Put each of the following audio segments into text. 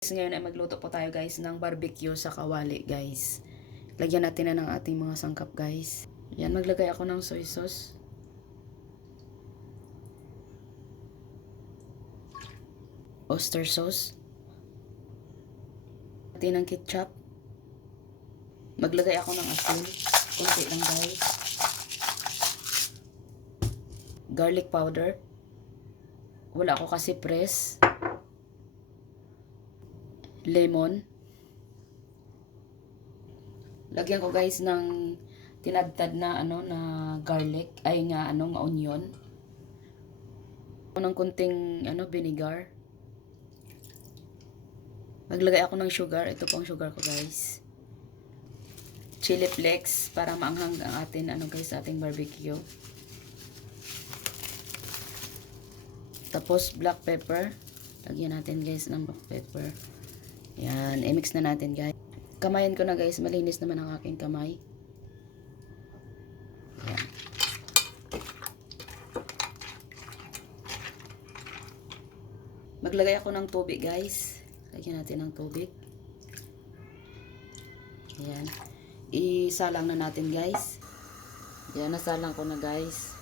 Guys, ngayon ay magluto po tayo guys ng barbecue sa kawali guys. Lagyan natin na ng ating mga sangkap guys. Yan, maglagay ako ng soy sauce. Oyster sauce. Natin ng ketchup. Maglagay ako ng asin. Kunti lang guys. Garlic powder. Wala ako kasi press lemon. Lagyan ko guys ng tinadtad na ano na garlic ay nga ano nga onion. ng kunting ano vinegar. Maglagay ako ng sugar. Ito po ang sugar ko guys. Chili flakes para maanghang ang atin ano guys ating barbecue. Tapos black pepper. Lagyan natin guys ng black pepper. Yan, i-mix na natin guys. Kamayan ko na guys, malinis naman ang aking kamay. Yan. Maglagay ako ng tubig guys. Lagyan natin ng tubig. Yan. Isalang na natin guys. Yan, nasalang ko na guys.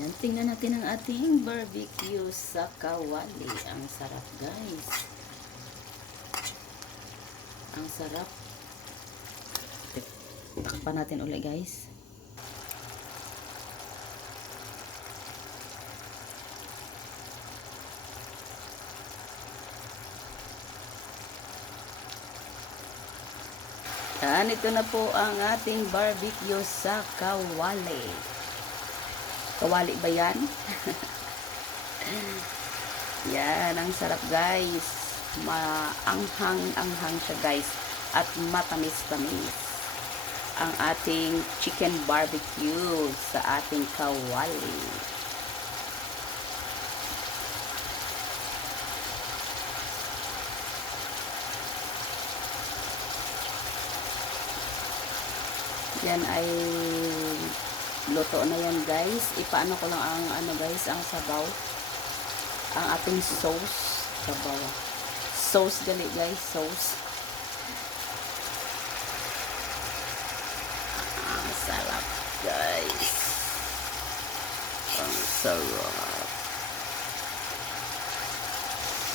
Yan, tingnan natin ang ating barbecue sa kawali. Ang sarap, guys. Ang sarap. Takpan natin ulit, guys. Yan, ito na po ang ating barbecue sa kawali. Kawali ba yan? yan, ang sarap guys. Maanghang-anghang siya guys. At matamis-tamis. Ang ating chicken barbecue sa ating kawali. Yan ay luto na yan guys. Ipaano ko lang ang ano guys ang sabaw. Ang ating sauce. Sabaw. Sauce gali guys. Sauce. Ang sarap guys. Ang sarap.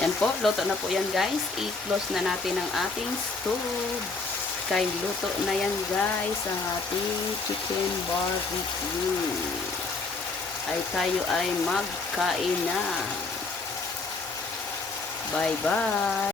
Yan po. Luto na po yan guys. I-close na natin ang ating stove kay luto na yan guys ang ating chicken barbecue. Ay tayo ay magkain na bye bye